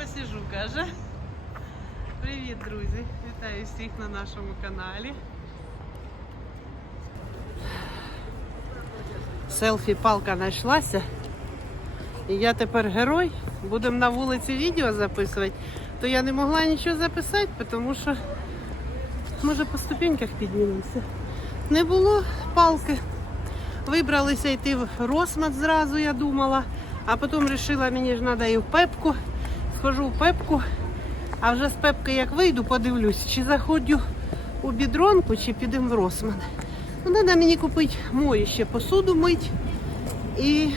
посижу, каже. Привіт, друзі! Вітаю всіх на нашому каналі. Селфі палка знайшлася. І я тепер герой. Будемо на вулиці відео записувати. То я не могла нічого записати, тому що може по ступеньках піднімемося. Не було палки. Вибралися йти в Росмат зразу, я думала. А потім вирішила, мені ж треба і в пепку. Схожу в пепку. А вже з пепки як вийду, подивлюсь, чи заходжу у бідронку, чи підемо в Росман. Ну, треба мені купити мої ще посуду мить і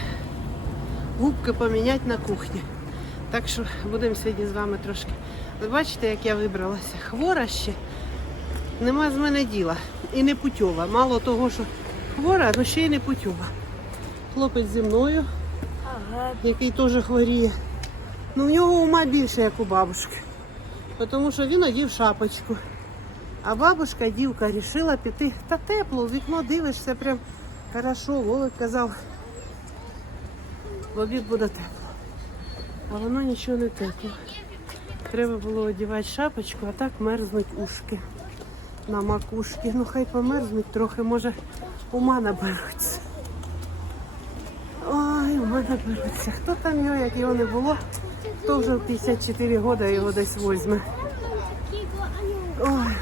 губки поміняти на кухні. Так що будемо сьогодні з вами трошки. Ви бачите, як я вибралася. Хвора ще. Нема з мене діла. І не путьова. Мало того, що хвора, але ще й не путьова. Хлопець зі мною, який теж хворіє. Ну, в нього ума більше, як у бабушки. Тому що він одів шапочку. А бабушка, дівка, вирішила піти. Та тепло, в вікно дивишся, прям хорошо. Вовик казав, в обід буде тепло. А воно нічого не тепло. Треба було одягати шапочку, а так мерзнуть ушки на макушки. Ну хай померзнуть трохи, може ума наберуться. Ой, ума наберуться. Хто там його, як його не було, хто вже 54 роки його десь возьме. Ой.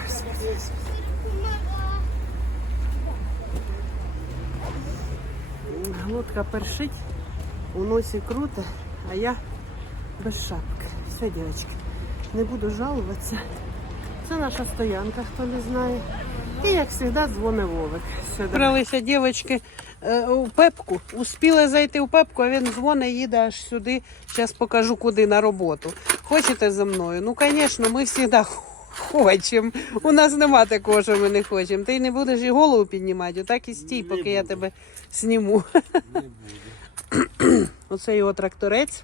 Глотка першить, у носі круте, а я без шапки. Все, дівчатки, не буду жалуватися. Це наша стоянка, хто не знає. І як завжди дзвони Вовик. Бралися дівчатки е, у пепку. Успіли зайти у пепку, а він дзвонить, їде аж сюди. Зараз покажу, куди на роботу. Хочете зі мною? Ну, звісно, ми завжди хочемо. У нас нема такого, що ми не хочемо. Ти не будеш і голову піднімати, отак і стій, поки я тебе зніму. Оце його тракторець.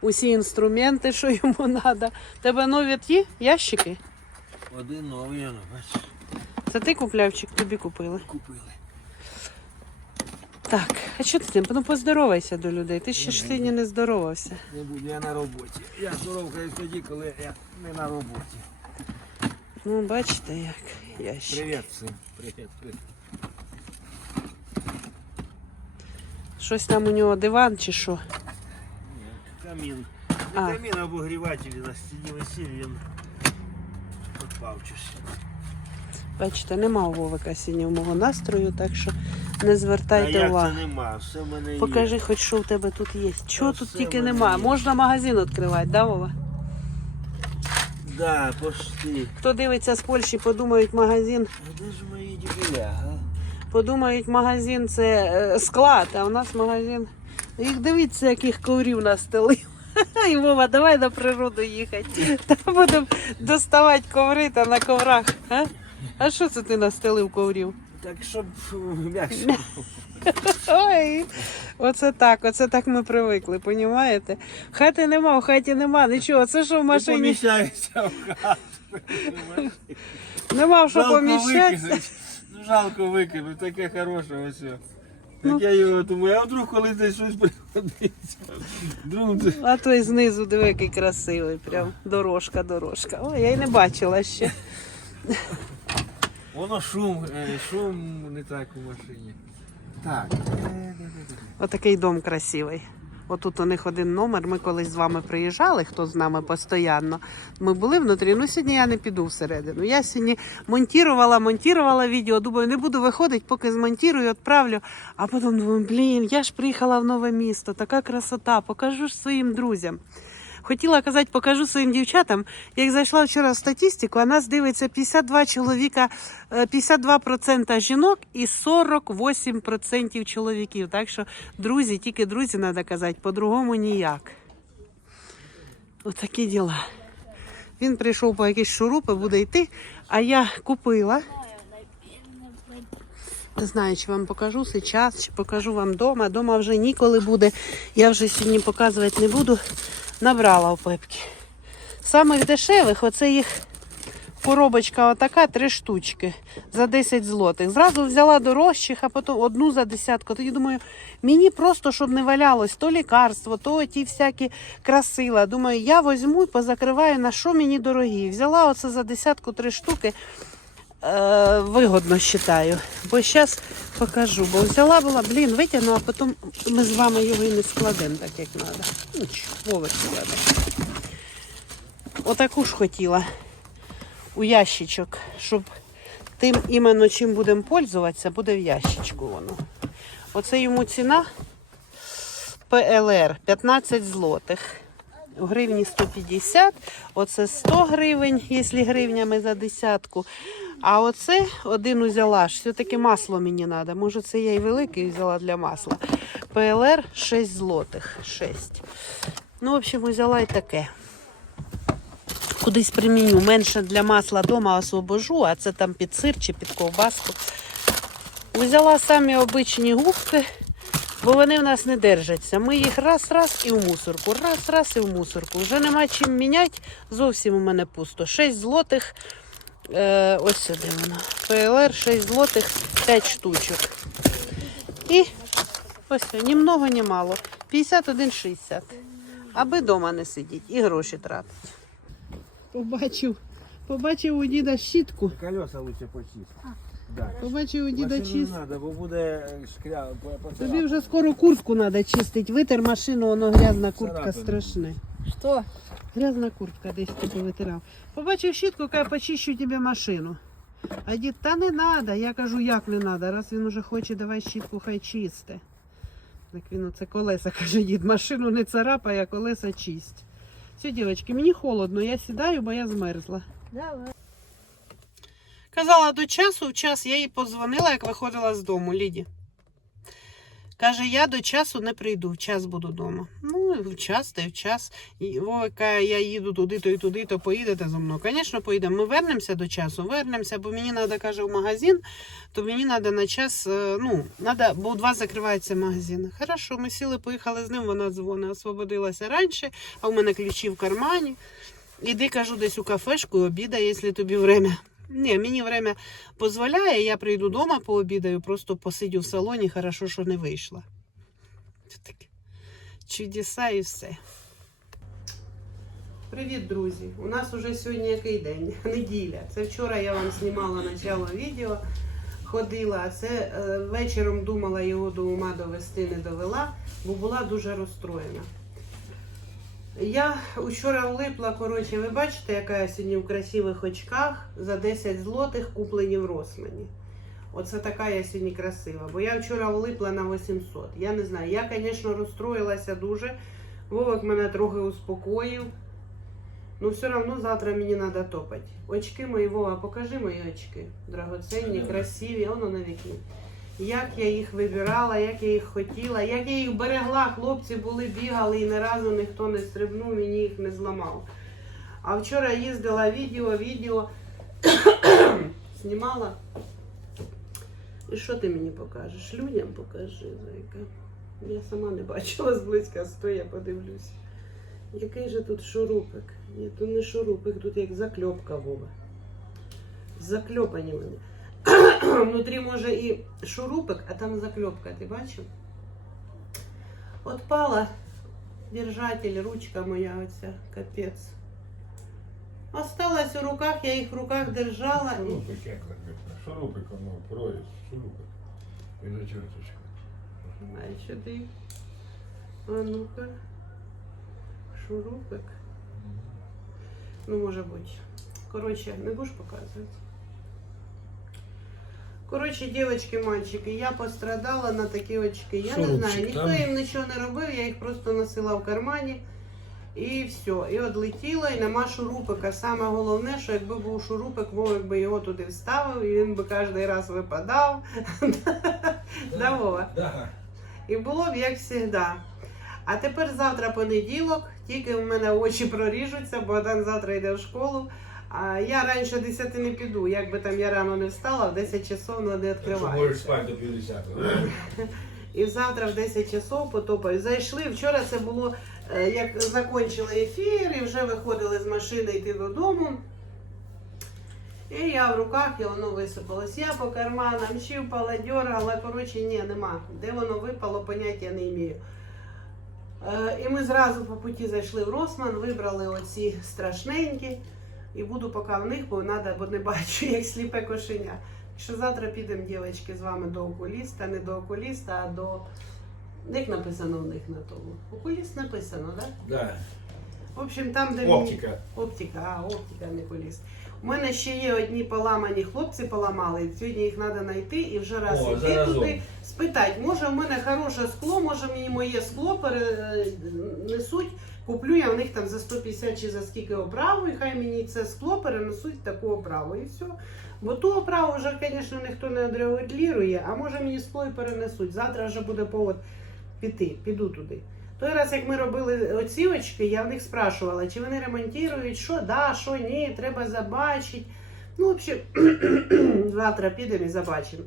Усі інструменти, що йому треба. Тебе нові ті ящики? Один новий, ну, бачиш, Це ти купляв чи тобі купили? купили. Так, а що ти? Ну поздоровайся до людей. Ти ще ж сьогодні не здоровався. Не буду, я на роботі. Я здоровкаюсь тоді, коли я не на роботі. Ну, бачите, як ящик. Привіт всім. Привіт, привіт. Щось там у нього диван чи що? Ні, Камін. А. Не камін, а обогріватель на стіні висів, він попав щось. Бачите, нема у Вовика сьогодні мого настрою, так що не звертайте увагу. нема? Все мене Покажи, хоч що в тебе тут є. Чого тут тільки в мене нема? є. Можна магазин відкривати, да, Вова? Да, пошли. Хто дивиться з Польщі, подумають магазин. А де ж мої дюбеля, а? Подумають, магазин це е, склад, а у нас магазин. Їх дивіться, яких коврів настелив. І Вова, давай на природу їхати. Та будемо доставати коври та на коврах. А, а що це ти настелив коврів? Так, щоб м'якше. Ой, оце так, оце так ми привикли, понімаєте? Хати нема, в хаті нема, нічого. Це що в Не машині поміщається в хату. нема що поміщатися. Ну, жалко викинуть, таке хороше ось. Так Ну. я його думаю, а вдруг коли десь щось пригодиться. Вдруг. А той знизу диви, який красивий, прям дорожка, дорожка. Ой, я й не бачила ще. Воно шум, е, шум не так у машині. Так. Отакий дом красивий. Отут у них один номер. Ми колись з вами приїжджали, хто з нами постійно. Ми були внутрі. Ну сьогодні я не піду всередину. Я сьогодні монтувала, монтувала відео. Думаю, не буду виходити, поки змонтую, відправлю. А потім думаю, блін, я ж приїхала в нове місто, така красота, покажу ж своїм друзям. Хотіла казати, покажу своїм дівчатам. Як зайшла вчора в статистику, а нас дивиться 52 чоловіка, е, 52% жінок і 48% чоловіків. Так що, друзі, тільки друзі треба казати, по-другому ніяк. Отакі діла. Він прийшов по якісь шурупи, буде йти, а я купила. Не знаю, чи вам покажу зараз, чи покажу вам вдома. Дома вже ніколи буде. Я вже сьогодні показувати не буду. Набрала у пепки. Самих дешевих, оце їх Коробочка отака, три штучки за 10 злотих. Зразу взяла дорожчих, а потім одну за десятку. Тоді думаю, мені просто, щоб не валялось то лікарство, то ті всякі красила. Думаю, я візьму і позакриваю, на що мені дорогі. Взяла оце за десятку три штуки. Е, вигодно вважаю. Бо зараз покажу. Бо взяла була, блін, витягну, а потім ми з вами його і не складемо так, як треба. Ну, чого складемо. Отаку ж хотіла у ящичок, щоб тим іменно чим будемо пользуватися, буде в ящичку воно. Оце йому ціна ПЛР 15 злотих. У гривні 150, оце 100 гривень, якщо гривнями за десятку. А оце один узяла. Все-таки масло мені треба. Може, це я і великий взяла для масла. ПЛР 6 злотих. 6. Ну, в общем, взяла і таке. Кудись приміню. Менше для масла вдома освобожу, а це там під сир чи під ковбаску. Взяла самі обичні губки, бо вони в нас не держаться. Ми їх раз-раз і в мусорку, раз-раз і в мусорку. Вже нема чим міняти. Зовсім у мене пусто. 6 злотих. Е, ось сюди воно. ПЛР 6 злотих, 5 штучок. І ось ні много, ні мало. 51,60. Аби вдома не сидіть і гроші тратити. Побачив, побачив у діда щітку. Колеса лучше почистить. Да. Побачив у діда Машину не чист. надо, бо буде шкря... по- Тобі вже скоро куртку треба чистити. Витер машину, воно грязна куртка Царапини. страшне. Что? Грязна куртка десь ти витирав. Побачив щітку, каже, почищу тобі машину. А дід, та не треба. Я кажу, як не треба. Раз він уже хоче, давай щітку хай чисте. Так він оце колеса каже, дід, машину не царапай, а колеса чисть. Все, дівчатки, мені холодно, я сідаю, бо я змерзла. Давай. Казала до часу, в час я їй подзвонила, як виходила з дому, Ліді. Каже, я до часу не прийду, в час буду вдома. Ну, в час та й в час. І я їду туди, то і туди, то поїдете зі мною. Звісно, поїдемо. Ми вернемося до часу, вернемося, бо мені треба, каже, в магазин, то мені треба на час, е, ну, треба, бо у два закриваються магазини. Хорошо, ми сіли, поїхали з ним, вона дзвонить, освободилася раніше, а у мене ключі в кармані. Іди, кажу, десь у кафешку, обідай, якщо тобі время. Ні, мені время дозволяє, я прийду вдома, пообідаю, просто посидю в салоні, хорошо, що не вийшла. Це чудеса і все. Привіт, друзі! У нас уже сьогодні який день? Неділя. Це вчора я вам знімала начало відео, ходила, а це е, вечором думала його до ума довести, не довела, бо була дуже розстроєна. Я вчора влипла, коротше, ви бачите, яка я сьогодні в красивих очках за 10 злотих куплені в Росмані. Оце така я сьогодні красива. Бо я вчора влипла на 800. Я не знаю. Я, звісно, розстроїлася дуже. Вовик мене трохи успокоїв. Ну, все одно завтра мені треба топати. Очки мої, Вова, покажи мої очки. Драгоценні, красиві, воно на вікні. Як я їх вибирала, як я їх хотіла, як я їх берегла. Хлопці були, бігали і ні разу ніхто не стрибнув, мені їх не зламав. А вчора їздила відео, відео знімала. І що ти мені покажеш? Людям покажи, зайка. Я сама не бачила зблизька, сто я подивлюся. Який же тут шурупик? Ні, тут не шурупик, тут як закльопка Вова. Закльопані вони. Внутрі може і шурупик, а там закльопка, ти бачив? Отпала держатель, ручка моя оця, капець. Осталась у руках, я їх в руках держала. І... Шурупик, як так? Шурупик, воно, проїзд, шурупик. І зачерточка. А що ти? А ну-ка. Шурупик. Ну, може бути. Коротше, не будеш показувати. Коротше, дівчатки, мальчики, я пострадала на такі очки. Я не знаю, ніхто там? їм нічого не робив, я їх просто носила в кармані. І все. І одлетіло, і нема шурупика. Саме головне, що якби був шурупик, Вовик би його туди вставив, і він би кожен раз випадав. Да, Вова? Да. І було б як завжди. А тепер завтра понеділок, тільки в мене очі проріжуться, Богдан завтра йде в школу. А я раніше 10 не піду. Як би там я рано не встала, в 10 часов не Так можеш відкриваю. спати до 50. І завтра в 10 часов потопаю. Зайшли. Вчора це було, е, як закінчили ефір, і вже виходили з машини йти додому. І я в руках, і воно висипалось. Я по карманам щупала, дьоргала, коротше, ні, нема. Де воно випало, поняття не маю. Е, і ми зразу по путі зайшли в Росман, вибрали оці страшненькі. І буду поки в них, бо треба, бо не бачу, як сліпе кошеня. Що завтра підемо, дівчатки, з вами до окуліста, не до окуліста, а до. Як написано в них на тому? Окуліст написано, так? Да? Да. В общем, там, де мені- Оптика. Оптика, а, оптика, не окуліст. У мене ще є одні поламані хлопці поламали. Сьогодні їх треба знайти і вже раз О, іти заразом. туди спитати, може в мене хороше скло, може мені моє скло перенесуть. Куплю я в них там за 150 чи за скільки оправу, і хай мені це скло перенесуть в таку оправу. І все. Бо ту оправу вже, звісно, ніхто не одрегулює, а може мені скло і перенесуть. Завтра вже буде повод піти, піду туди. Той раз, як ми робили оці очки, я в них спрашувала, чи вони ремонтують, що да, що ні, треба забачити. Ну, в завтра підемо і забачимо.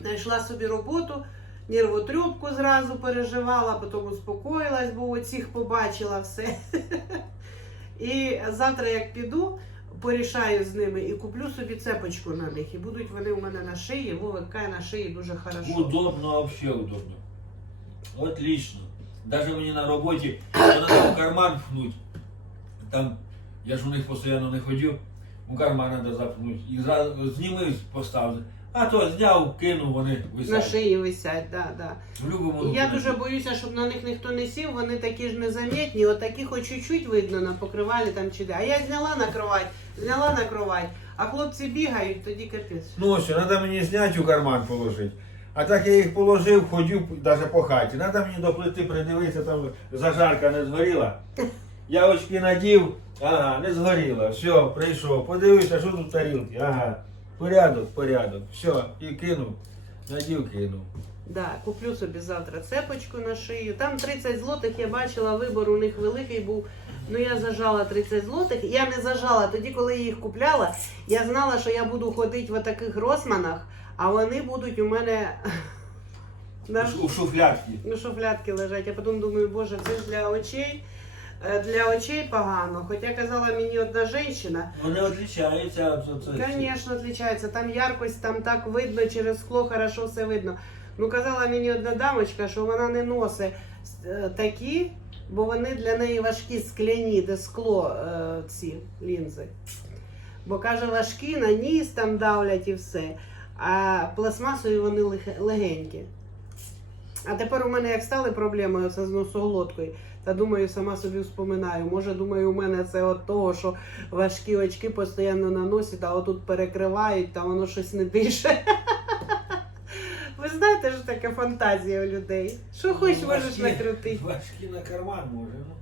Знайшла собі роботу, нервотрубку зразу переживала, потім успокоїлась, бо оцих побачила все. І завтра, як піду, порішаю з ними і куплю собі цепочку на них. І будуть вони у мене на шиї, Вовик на шиї дуже хорошо. Удобно, вообще удобно. Отлично. Даже мне на работе надо в карман пхнуть. Там, я ж у них постійно не ходю, у карман треба запхнути. І зразу зніми поставити. А то зняв, кинув, вони висять. На шиї висять, да, да. В любому Я випадку. дуже боюся, щоб на них ніхто не сів, вони такі ж незамітні, от такі хоч чуть-чуть видно на покривалі там чи де. А я зняла на кровать, зняла на кровать, а хлопці бігають, тоді капець. Ну ось, треба мені зняти у карман положити. А так я їх положив, ходю навіть по хаті. Треба мені до плити придивитися, там зажарка не згоріла. Я очки надів, ага, не згоріла. Все, прийшов. Подивився, що тут тарілки. Ага. Порядок, порядок. Все, і кинув. Надів, кинув. Да, куплю собі завтра цепочку на шию. Там 30 злотих, я бачила, вибор у них великий був. Ну я зажала 30 злотих. Я не зажала тоді, коли я їх купляла. Я знала, що я буду ходити в таких росманах, а вони будуть у мене на У шуфлядки. ну, шуфлядки лежать. Я потім думаю, боже, це ж для очей. Е, Для очей погано. Хоча казала мені одна жінка, Вони відрізняються від оцих. Конечно, отличается. Там яркость, там так видно, через скло хорошо все видно. Ну, казала мені одна дамочка, що вона не носить е, такі, бо вони для неї важкі скляні, де скло е, ці лінзи. Бо каже, важкі на ніс там давлять і все. А пластмасові вони лег- легенькі. А тепер у мене як стали проблеми оце з носоглоткою, та думаю, сама собі вспоминаю. Може, думаю, у мене це от того, що важкі очки постійно наносять, а отут перекривають, та воно щось не дише. Ви знаєте, що таке фантазія у людей. Що хочеш, можеш Важкі- накрутити. Важкі на карман може. Ну.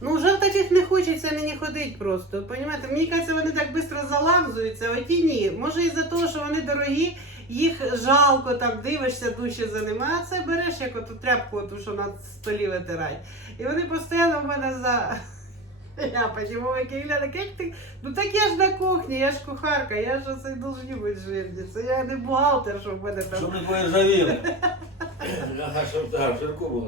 Ну, вже в таких не хочеться мені ходити просто. Понімаєте? Мені кажеться, вони так швидко заламзуються, оті ні. Може, із-за того, що вони дорогі, їх жалко, там дивишся дужче за ними, а це береш як оту тряпку, оту, що на столі витирать. І вони постійно в мене за. Я почему як як ти. Ну так я ж на кухні, я ж кухарка, я ж оце должні бути жирні. Це я не бухгалтер, що в мене там. Щоб не твоє завіли.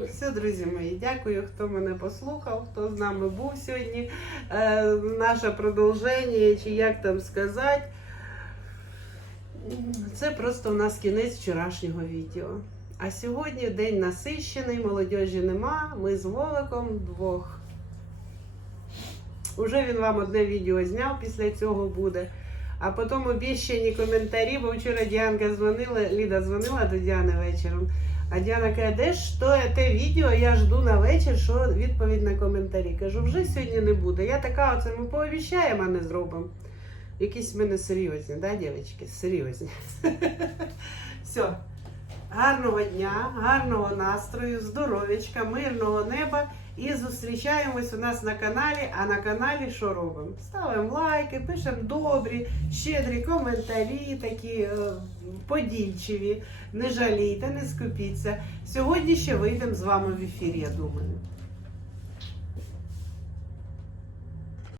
Все, друзі мої, дякую, хто мене послухав, хто з нами був сьогодні. Е, наше продовження, чи як там сказати. Це просто у нас кінець вчорашнього відео. А сьогодні день насищений, молодіжі нема. Ми з Воликом двох. Уже він вам одне відео зняв, після цього буде. А потім обіщені коментарі, бо вчора Діанка дзвонила, Ліда дзвонила до Діани вечором. А Діана каже, де ж то те відео, я жду на вечір, що відповідь на коментарі. Кажу, вже сьогодні не буде. Я така, оце ми пообіщаємо, а не зробимо. Якісь в мене серйозні, да, дівчатки? Серйозні. Все. Гарного дня, гарного настрою, здоров'ячка, мирного неба. І зустрічаємось у нас на каналі. А на каналі що робимо? Ставимо лайки, пишемо добрі, щедрі коментарі, такі е, подільчиві. Не жалійте, не скупіться. Сьогодні ще вийдемо з вами в ефір, я думаю.